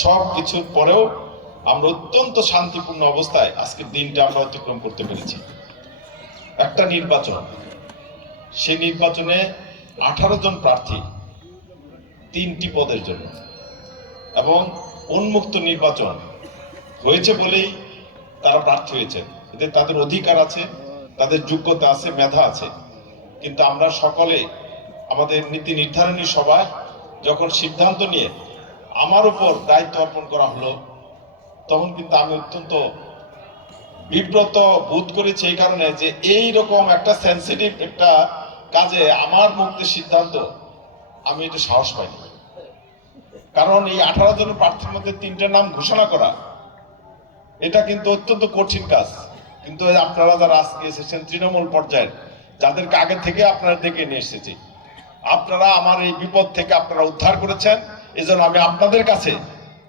সব কিছুর পরেও আমরা অত্যন্ত শান্তিপূর্ণ অবস্থায় আজকের দিনটা আমরা অতিক্রম করতে পেরেছি। একটা নির্বাচন, সেই নির্বাচনে 18 জন প্রার্থী 3টি পদের জন্য, এবং উন্মুক্ত নির্বাচন হয়েছে বলেই তারা প্রার্থী হয়েছে। এতে তাদের অধিকার আছে, তাদের যোগ্যতা আছে, মেধা আছে। কিন্তু আমরা সকলে আমাদের নীতি নির্ধারণী সভায় যখন সিদ্ধান্ত নিয়ে আমার উপর দায়িত্ব অর্পণ করা হলো, তখন কিন্তু আমি অত্যন্ত বিব্রত বোধ করেছি এই কারণে যে এই রকম একটা সেন্সিটিভ একটা কাজে আমার মুক্তি সিদ্ধান্ত, আমি এটা সাহস পাইনি। কারণ এই 18 জন প্রার্থীর মধ্যে 3টে নাম ঘোষণা করা, এটা কিন্তু অত্যন্ত কঠিন কাজ। কিন্তু আপনারা যারা আজকে এসেছেন তৃণমূল পর্যায়ের, যাদেরকে আগে থেকে আপনারা ডেকে নিয়ে এসেছি, আপনারা আমার এই বিপদ থেকে আপনারা উদ্ধার করেছেন, এজন্য আমি আপনাদের কাছে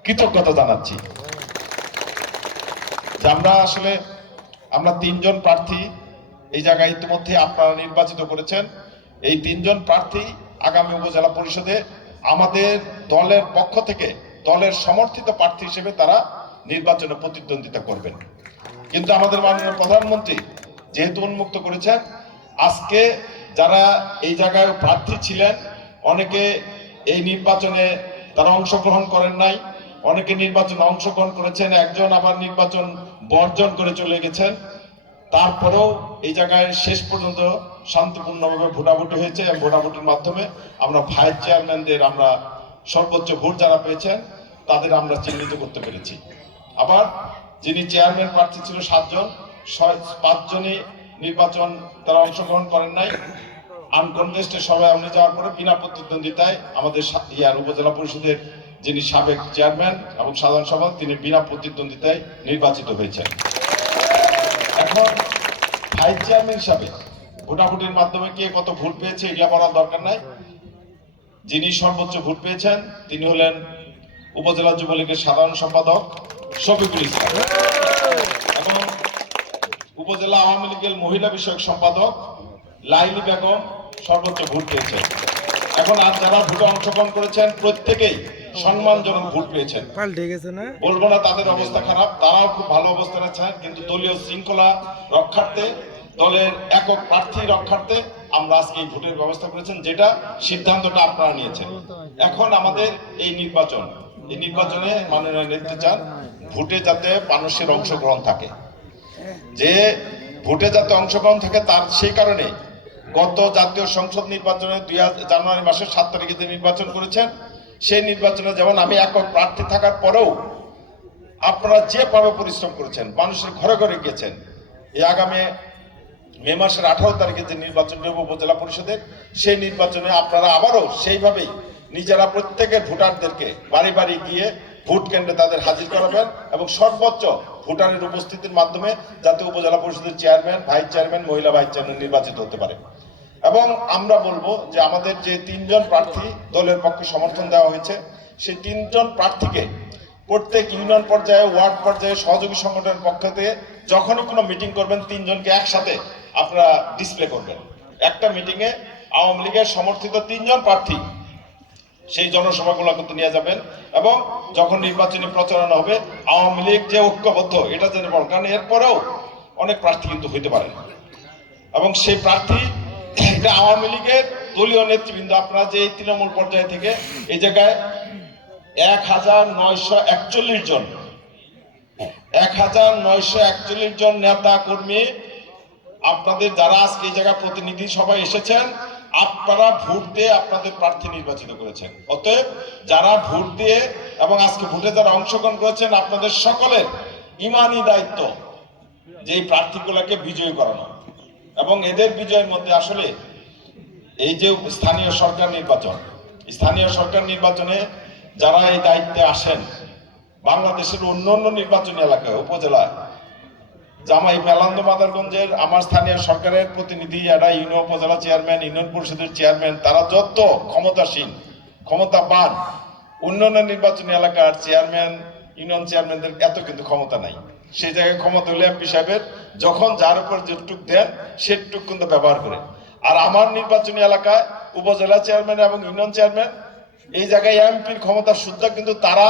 কৃতজ্ঞতা জানাচ্ছি। যে আমরা 3 জন প্রার্থী এই জায়গায় ইতিমধ্যে আপনারা নির্বাচিত করেছেন। এই 3 জন প্রার্থী আগামী উপজেলা পরিষদে আমাদের দলের পক্ষ থেকে দলের সমর্থিত প্রার্থী হিসেবে তারা নির্বাচনে প্রতিদ্বন্দ্বিতা করবেন। কিন্তু আমাদের মাননীয় প্রধানমন্ত্রী যেহেতু উন্মুক্ত করেছেন, আজকে যারা এই জায়গায় প্রার্থী ছিলেন অনেকে এই নির্বাচনে তারা অংশগ্রহণ করেন নাই, অনেকে নির্বাচনে অংশগ্রহণ করেছেন, একজন আবার নির্বাচন বর্জন করে চলে গেছেন। তারপরেও এই জায়গায় শেষ পর্যন্ত শান্তিপূর্ণভাবে ভোটাভুটি হয়েছে, এবং ভোটাভুটির মাধ্যমে আমরা ভাইস চেয়ারম্যানদের আমরা সর্বোচ্চ ভোট যারা পেয়েছেন তাদের আমরা চিহ্নিত করতে পেরেছি। আবার যিনি চেয়ারম্যান প্রার্থী ছিল 7 জন, 5 জনই নির্বাচন তারা অংশগ্রহণ করেন নাই। আনকনটেস্টেড সভায় আপনি যাওয়ার পরে বিনা প্রতিদ্বন্দ্বিতায় আমাদের উপজেলা পরিষদের যিনি সাবেক চেয়ারম্যান এবং সাধারণ সম্পাদক, তিনি বিনা প্রতিদ্বন্দ্বিতায় নির্বাচিত হয়েছেন। এখন ভাইস চেয়ারম্যান হিসাবে ভোটাভুটির মাধ্যমে কে কত ভোট পেয়েছে এগুলা বলার দরকার নাই। যিনি সর্বোচ্চ ভোট পেয়েছেন তিনি হলেন উপজেলা যুবলীগের সাধারণ সম্পাদক শফিকুল ইসলাম, এবং উপজেলা আওয়ামী লীগের মহিলা বিষয়ক সম্পাদক লাইলি বেগম সর্বোচ্চ ভোট পেয়েছেন। এখন আর যারা ভোটে অংশগ্রহণ করেছেন প্রত্যেকেই সম্মানজনক ভোট পেয়েছেন। বলবো না তাদের অবস্থা খারাপ, তারাও খুব ভালো অবস্থানে আছেন, কিন্তু দলীয় শৃঙ্খলা রক্ষার্থে, দলের একক প্রার্থী রক্ষার্থে আমরা আজকে এই ভোটের ব্যবস্থা করেছেন, যেটা সিদ্ধান্তটা আপনারা নিয়েছেন। এখন আমাদের এই নির্বাচনে মাননীয় নেত্রী চান ভোটে যাতে মানুষের অংশগ্রহণ থাকে, যে ভোটে যাতে অংশগ্রহণ থাকে, তার সেই কারণে গত জাতীয় সংসদ নির্বাচনে জানুয়ারি মাসের 7 তারিখে যে নির্বাচন করেছেন, সেই নির্বাচনে যেমন আমি একক প্রার্থী থাকার পরেও আপনারা যেভাবে পরিশ্রম করেছেন, মানুষের ঘরে ঘরে গিয়েছেন, এই আগামী মে মাসের 18 তারিখে যে নির্বাচন হবে উপজেলা পরিষদের, সেই নির্বাচনে আপনারা আবারও সেইভাবেই নিজেরা প্রত্যেকের ভোটারদেরকে বাড়ি বাড়ি গিয়ে ভোট কেন্দ্রে তাদের হাজির করাবেন, এবং সর্বোচ্চ ভোটারের উপস্থিতির মাধ্যমে যাতে উপজেলা পরিষদের চেয়ারম্যান, ভাইস চেয়ারম্যান, মহিলা ভাইস চেয়ারম্যান নির্বাচিত হতে পারে। এবং আমরা বলবো যে আমাদের যে 3 জন প্রার্থী দলের পক্ষে সমর্থন দেওয়া হয়েছে, সেই 3 জন প্রার্থীকে প্রত্যেক ইউনিয়ন পর্যায়ে, ওয়ার্ড পর্যায়ে, সহযোগী সংগঠনের পক্ষ থেকে যখনই কোনো মিটিং করবেন 3 জনকে একসাথে আপনারা ডিসপ্লে করবেন। একটা মিটিংয়ে আওয়ামী লীগের সমর্থিত 3 জন প্রার্থী সেই জনসভাগুলো কিন্তু নিয়ে যাবেন, এবং যখন নির্বাচনী প্রচারণা হবে আওয়ামী লীগ যে ঐক্যবদ্ধ এটা জেনে পড়ুন, কারণ এরপরেও অনেক প্রার্থী কিন্তু হইতে পারেন, এবং সেই প্রার্থী এটা আওয়ামী লীগের দলীয় নেতৃবৃন্দ, আপনারা যে এই তৃণমূল পর্যায় থেকে এই জায়গায় 1941 জন 1941 জন নেতা কর্মী আপনাদের যারা আজকে এই জায়গায় প্রতিনিধি সভায় এসেছেন, আপনারা ভোট দিয়ে আপনাদের প্রার্থী নির্বাচিত করেছেন। অতএব যারা ভোট দিয়ে এবং আজকে ভোটে যারা অংশগ্রহণ করেছেন, আপনাদের সকলের ইমানি দায়িত্ব যে এই প্রার্থীগুলোকে বিজয়ী করানো, এবং এদের বিজয়ের মধ্যে আসলে এই যে স্থানীয় সরকার নির্বাচনে যারা এই দায়িত্বে আসেন, বাংলাদেশের অন্যান্য নির্বাচনী এলাকায় উপজেলায় জামাই মেলান্দ মাদারগঞ্জের আমার স্থানীয় সরকারের প্রতিনিধি, এরা ইউনিয়ন উপজেলা চেয়ারম্যান, ইউনিয়ন পরিষদের চেয়ারম্যান, তারা যত ক্ষমতাবান অন্যান্য নির্বাচনী এলাকার চেয়ারম্যান, ইউনিয়ন চেয়ারম্যানদের এত কিন্তু ক্ষমতা নাই। সেই জায়গায় ক্ষমতা হলে এমপি সাহেবের যখন যার উপর যেটুক দেন সেটুক কিন্তু ব্যবহার করে। আর আমার নির্বাচনী এলাকায় উপজেলা চেয়ারম্যান এবং ইউনিয়ন চেয়ারম্যান এই জায়গায় এমপির ক্ষমতার সুদ্ধা কিন্তু তারা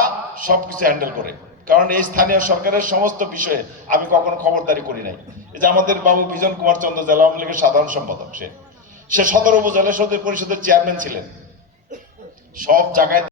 সবকিছু হ্যান্ডেল করে, কারণ এই স্থানীয় সরকারের সমস্ত বিষয়ে আমি কখনো খবরদারি করি নাই। এই যে আমাদের বাবু বিজন কুমার চন্দ্র জেলা আওয়ামী লীগের সাধারণ সম্পাদক, সে 17 উপজেলা পরিষদের চেয়ারম্যান ছিলেন, সব জায়গায়